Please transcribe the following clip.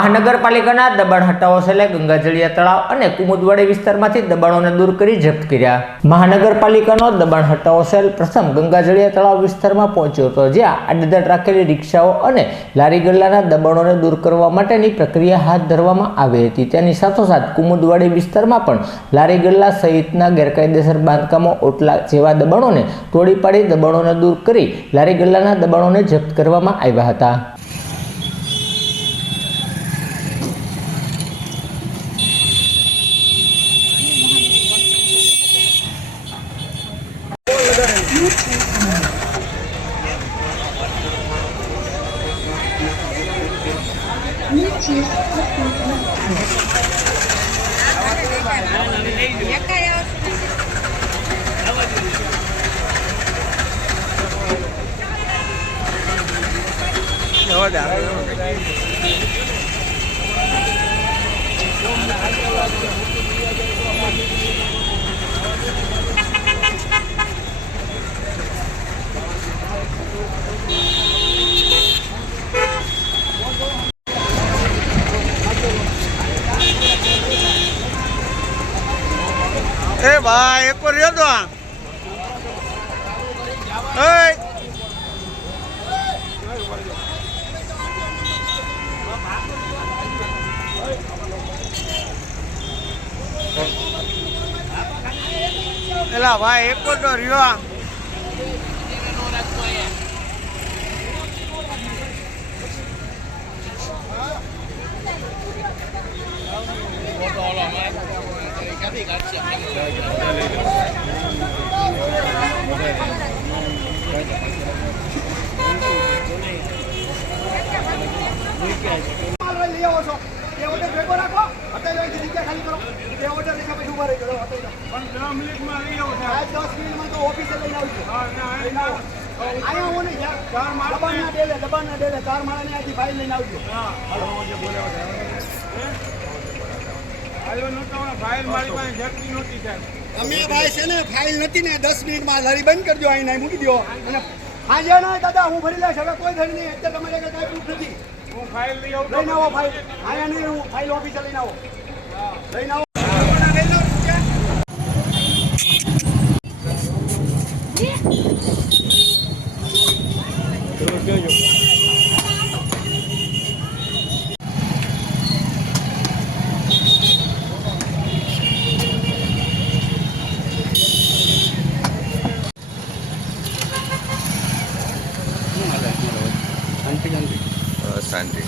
મહાનગરપાલિકાના દબાણ હટાવો સેલે ગંગાજળિયા તળાવ અને કુમુદવાડી વિસ્તારમાંથી દબાણોને દૂર કરી જપ્ત કર્યા। મહાનગરપાલિકાનો દબાણ હટાવો સેલ પ્રથમ ગંગાજળિયા તળાવ વિસ્તારમાં પહોંચ્યો હતો, જ્યાં આડેધડ રાખેલી રિક્ષાઓ અને લારી ગલ્લાના દબાણોને દૂર કરવા માટેની પ્રક્રિયા હાથ ધરવામાં આવી હતી। તેની સાથોસાથ કુમુદવાડી વિસ્તારમાં પણ લારી ગલ્લા સહિતના ગેરકાયદેસર બાંધકામો, ઓટલા જેવા દબાણોને તોડી પાડી દબાણોને દૂર કરી લારી ગલ્લાના દબાણોને જપ્ત કરવામાં આવ્યા હતા। ए भाई एक और रियो तो ए एला भाई एक और तो रियो फाइल नहीं ने 10 मिनट में लारी बंद कर दो आई नहीं मूकी दो हाँ जा ना दादा हूँ भरी ला सका कोई धरी नहीं अत्यार तमारे का काई प्रूफ नहीं हूँ फाइल लईने आओ फाइल आया नहीं हूँ फाइल ऑफिस लईने आओ लईने आओ शांति